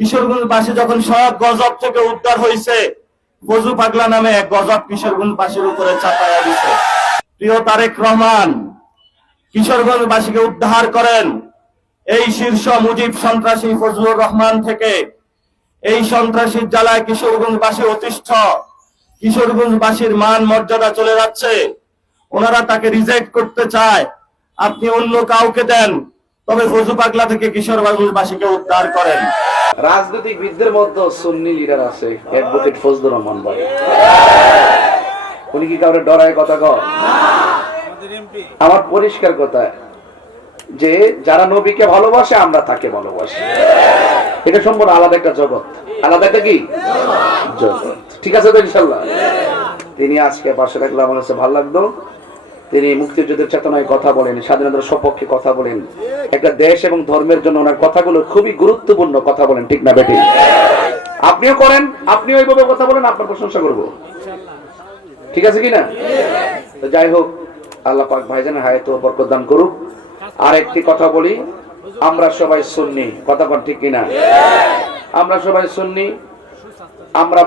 কিশোরগঞ্জবাসী যখন সব গজব থেকে উদ্ধার হয়েছে, ফজু পাগলা নামে এক গজব কিশোরগঞ্জবাসীর উপরে চাপাইয়া দিছে। প্রিয় তারেক রহমান, কিশোরগঞ্জবাসীকে উদ্ধার করেন এই শীর্ষ মুজিব সন্ত্রাসী ফজলুর রহমান থেকে। এই সন্ত্রাসীর জ্বালায় কিশোরগঞ্জবাসী অতিষ্ঠ, কিশোরগঞ্জবাসীর মান মর্যাদা চলে যাচ্ছে। ওনারা তাকে রিজেক্ট করতে চায়। আপনি অন্য কাউকে দেন, তবে ফজু পাগলা থেকে কিশোরগঞ্জবাসীকে উদ্ধার করেন। রাজনীতিবিদদের মধ্যে সুন্নি লিডার আছে, অ্যাডভোকেট ফজলুর রহমান ভাই। উনি কি কাউরে ডরায় কথা কয়? আমার পরিষ্কার কথা যে যারা নবীকে ভালোবাসে আমরা তাকে ভালোবাসি। এটা সম্পূর্ণ আলাদা একটা জগৎ, আলাদা একটা কি জগৎ। ঠিক আছে তো ইনশাল্লাহ। তিনি আজকে পাশে রাখলে আমার কাছে ভালো লাগলো। তিনি মুক্তিযুদ্ধের চেতনায় কথা বলেন, স্বাধীনতার সপক্ষে কথা বলেন, একটা দেশ এবং ধর্মের জন্য ওনার কথাগুলো খুবই গুরুত্বপূর্ণ কথা বলেন। ঠিক না বেটি? আপনিও করেন, আপনিও এইভাবে কথা বলেন, আপনার প্রশংসা করবো। ঠিক আছে কিনা? তো যাই হোক, আল্লাহ পাক ভাইজানের হায়াত ও বরকত দান করুক। আর একটি কথা বলি, আমরা সবাই সুন্নি, কথা বল ঠিক কিনা? আমরা সবাই সুন্নি। আমরা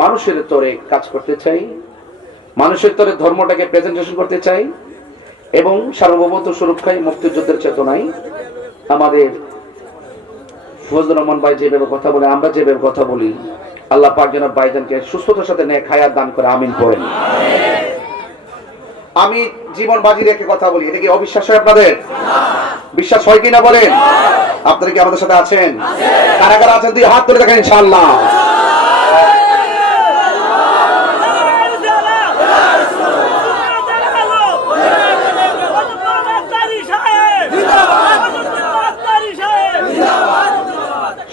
মানুষের তরে কাজ করতে চাই, মানুষের তরে ধর্মটাকে প্রেজেন্টেশন করতে চাই এবং সার্বভৌমত্ব সুরক্ষায় মুক্তিযুদ্ধের চেতনায় আমাদের ফজলুর রহমান ভাই যেভাবে কথা বলে, আমরা যেভাবে কথা বলি, আল্লাহ পাক যেন ভাইজানকে সুস্থতার সাথে নেক হায়াত দান করে, আমিন পড়েন। আমি জীবন বাজি রেখে কথা বলি, এটা কি অবিশ্বাস হয় আপনাদের? বিশ্বাস হয় কিনা বলেন? আপনারা কি আমাদের সাথে আছেন? কারা কারা আছেন দুই হাত তুলে দেখেন ইনশাআল্লাহ।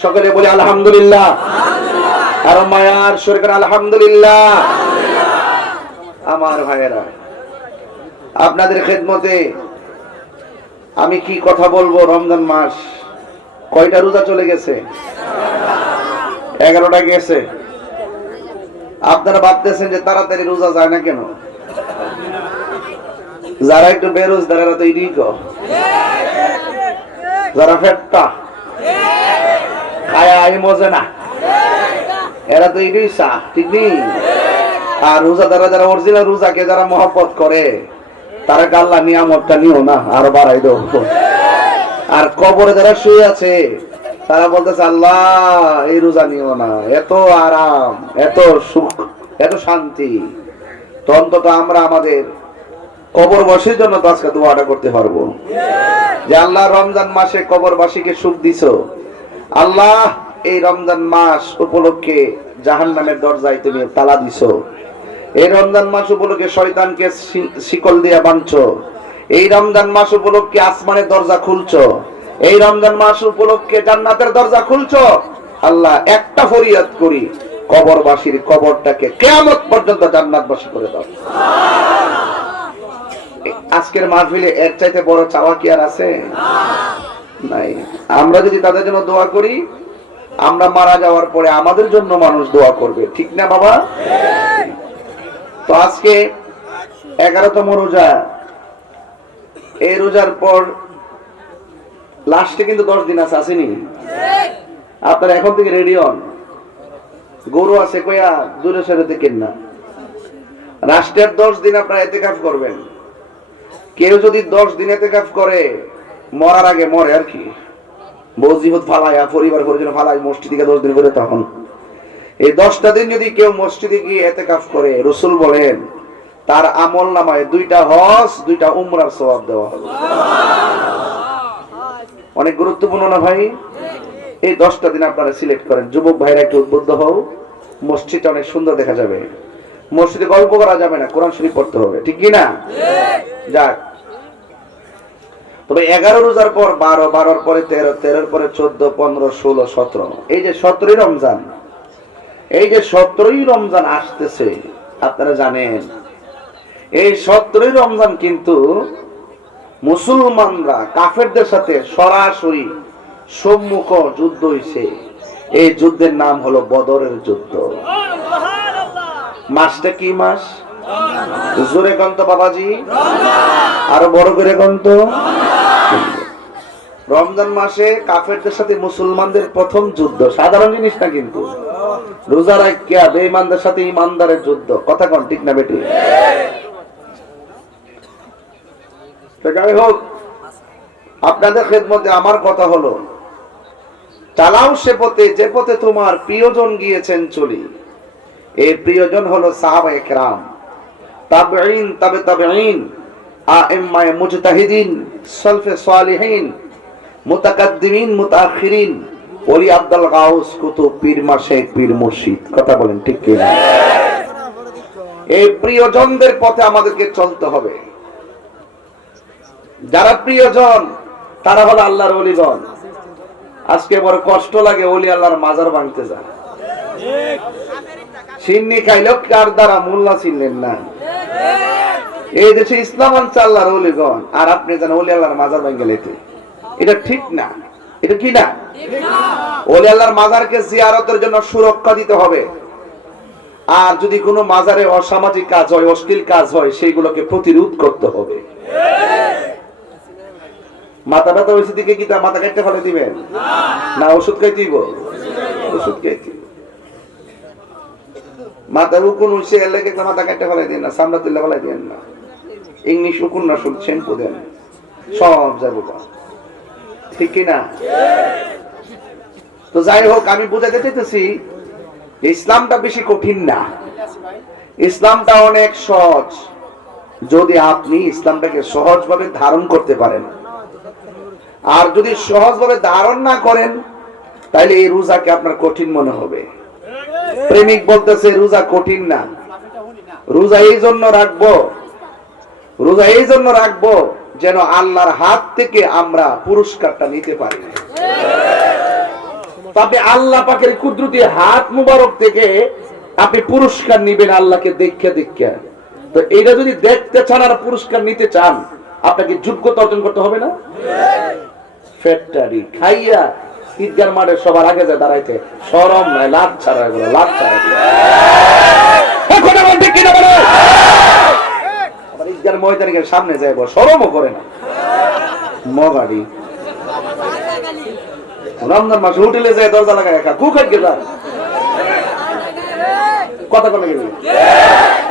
সকলে বলি আলহামদুলিল্লাহ। আর মায়ার সরকার আলহামদুলিল্লাহ। আমার ভাইয়েরা, আপনাদের খেদমতে আমি কি কথা বলবো? রমজান মাস কয়টা রোজা চলে গেছে? 11টা গেছে। আপনারা ভাবতেছেন যে তাড়াতাড়ি রোজা যায় না কেন? যারা একটু বেরোজগার এরা তো এদিক, যারা ফেটটা খায়া আই মজে না, এরা তো এটাই চা। ঠিক নেই? আর রোজাদাররা যারা অরিজিনাল রোজাকে যারা মহব্বত করে, তারা আল্লাহ নিয়ামতটা নিও না, আরো বাড়াই দাও। আর কবরে যারা শুয়ে আছে তারা বলতেছে আল্লাহ এই রোজা নিও না, এত আরাম, এত সুখ, এত শান্তি। তো অন্তত আমরা আমাদের কবরবাসীর জন্য তো আজকে দোয়াটা করতে পারবো যে আল্লাহ রমজান মাসে কবরবাসীকে সুখ দিছো। আল্লাহ এই রমজান মাস উপলক্ষে জাহান্নামের দরজায় তুমি তালা দিছো। এই রমজান মাস উপলক্ষে শয়তানকে শিকল দিয়ে বাঁধছো। এই রমজান মাস উপলক্ষে আসমানের দরজা খুলছো। এই রমজান মাস উপলক্ষে জান্নাতের দরজা খুলছো। আল্লাহ একটা ফরিয়াদ করি, কবরবাসীর কবরটাকে কিয়ামত পর্যন্ত জান্নাতবাসী করে দাও। আজকের মাহফিলে এর চাইতে বড় চাওয়া কি আর আছে? নাই। আমরা যদি তাদের জন্য দোয়া করি, আমরা মারা যাওয়ার পরে আমাদের জন্য মানুষ দোয়া করবে। ঠিক না বাবা? তো আজকে 11তম রোজা। এই রোজার পর লাস্টে কিন্তু 10 দিন আছে, আসেনি? আপনারা এখন থেকে রেডি হন। গরু আছে কয়া দূরে সরে দেখেন না। লাস্টের 10 দিন আপনারা ইতিকাফ করবেন। কেউ যদি 10 দিন ইতিকাফ করে, মরার আগে মরে আর কি, বজিবত ফালায়া পরিবার পরিজন ফালাই মসজিদে 10 দিন করে, তখন এই 10টা দিন যদি কেউ মসজিদে গিয়ে ইতিকাফ করে, রাসূল বলেন তার আমল নামায় 2টা হজ 2টা উমরার সওয়াব দেওয়া হবে। অনেক গুরুত্বপূর্ণ না ভাই? এই 10টা দিন আপনারা সিলেক্ট করেন। যুবক ভাইরা একটু উদ্বুদ্ধ হও, মসজিদটা অনেক সুন্দর দেখা যাবে। মসজিদে গল্প করা যাবে না, কোরআন শরীফ পড়তে হবে। ঠিক কি না? যাক, তবে 11 রোজার পর 12, 12 পরে 13, 13 পরে 14, 15, 16, 17, এই যে 17ই রমজান, এই যে 17ই রমজান আসতেছে, আপনারা জানেন এই 17ই রমজান কিন্তু মুসলমানরা কাফেরদের সাথে সরাসরি সম্মুখ যুদ্ধ হয়েছে। এই যুদ্ধের নাম হলো বদরের যুদ্ধ। মাসটা কি মাস? জোরে কন্ত বাবাজি, আরো বড় করে কন্ত। রমজান মাসে কাফেরদের সাথে মুসলমানদের প্রথম যুদ্ধ, সাধারণ জিনিস না কিন্তু। রোজা রাখিয়া বেঈমানদের সাথে ইমানদারের যুদ্ধ, কথা কোন ঠিক না বেটি? তো যাই হোক, আপনাদের খেদমতে আমার কথা হলো, চালাও সে পথে যে পথে তোমার প্রিয়জন গিয়েছেন চলি। এই প্রিয়জন হলো সাহাবায়ে কেরাম, তাবেঈন, তাবে তাবেঈন, আইম্মায়ে মুজতাহিদিন, সালফে সালিহিন, মুতাকাদ্দিমিন, মুতাআখিরিন, ওলি আব্দুল গাউস, কুতুব, পীর মাশায়েখ, পীর মুর্শিদ। কথা বলেন ঠিক কি না? এই প্রিয়জনদের পথে আমাদেরকে চলতে হবে। যারা প্রিয়জন তারা হলো আল্লাহর ওলিগণ। আজকে বড় কষ্ট লাগে ওলি আল্লাহর মাজার ভাঙতে যায়। সিন্নি খাইল কার দ্বারা? মোল্লা চিনলেন না। এই দেশে ইসলাম আনছে আল্লাহর ওলিগণ, আর আপনি জানেন ওলি আল্লাহর মাজার ভাঙে লেতে। এটা ঠিক না। এটা কি না? ওলি আল্লাহর মাজারকে জিয়ারতের জন্য সুরক্ষা দিতে হবে। আর যদি কোনো মাজারে অসামাজিক কাজ হয়, অশ্লীল কাজ হয়, সেইগুলোকে প্রতিরোধ করতে হবে। মাথা ব্যথা হয়েছে দিকে কি তা মাথা কাটতে ফেলে দিবেন না? ওষুধ খাইতে দিব? ওষুধ খাইতে মাথা উকুন হয়েছে এলে মাথা কাটতে ফেলে দিন না, সামনে তুলে ফেলাই দিন না। ইংলিশ উকুন না, শুধু শ্যাম্পু দেন, সব যাবো। ঠিক কিনা? তো যাই হোক, আমি বুঝাতে চাইতেছি ইসলামটা বেশি কঠিন না, ইসলামটা অনেক সহজ। যদি আপনি ইসলামটাকে সহজভাবে ধারণ করতে পারেন, আর যদি সহজভাবে ধারণ না করেন, তাহলে এই রোজাকে আপনার কঠিন মনে হবে। প্রেমিক বলতেছে রোজা কঠিন না, রোজা এই জন্য রাখবো, রোজা এই জন্য রাখবো যেন আল্লাহর হাত থেকে আমরা পুরস্কারটা নিতে পারি। তবে আল্লাহ পাকের কুদরতি হাত মুবারক থেকে আপনি পুরস্কার নিবেন আল্লাহকে দেখে দেখে। তো এইটা যদি দেখতে চান আর পুরস্কার নিতে চান, আপনাকে যোগ্যতা অর্জন করতে হবে না? ফ্যাক্টরি খাইয়া ঈদগার মাঠে সবার আগে যায় দাঁড়াইতে শরম নাই, লাভ ছাড়া এগুলো, লাভ ছাড়া। এখন বলতে কিনা বলো, আবার ঈদগার ময়দানের সামনে যাইব, শরমও করে না। মগাড়ি রমজান মাসে হোটেলে যায় দরজা লাগায় একা কু খাই গেলাম কথা বলে গেল।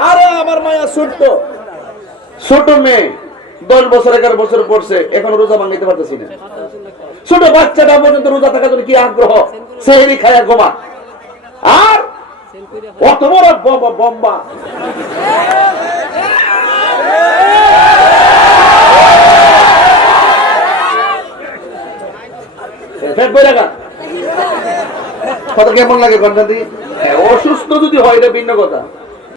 আরে আমার মায়া ছোট্ট ছোট মেয়ে 10 বছর 11 বছর পড়ছে, এখন রোজা ভাঙতে পারতেছি না। ছোট বাচ্চাটা পর্যন্ত রোজা থাকার জন্য কি আগ্রহ, সেহরি খায়া গোমা। আর অত বড় বম্বা কত কেমন লাগে ঘন্টা দিয়ে? অসুস্থ যদি হয় এটা ভিন্ন কথা।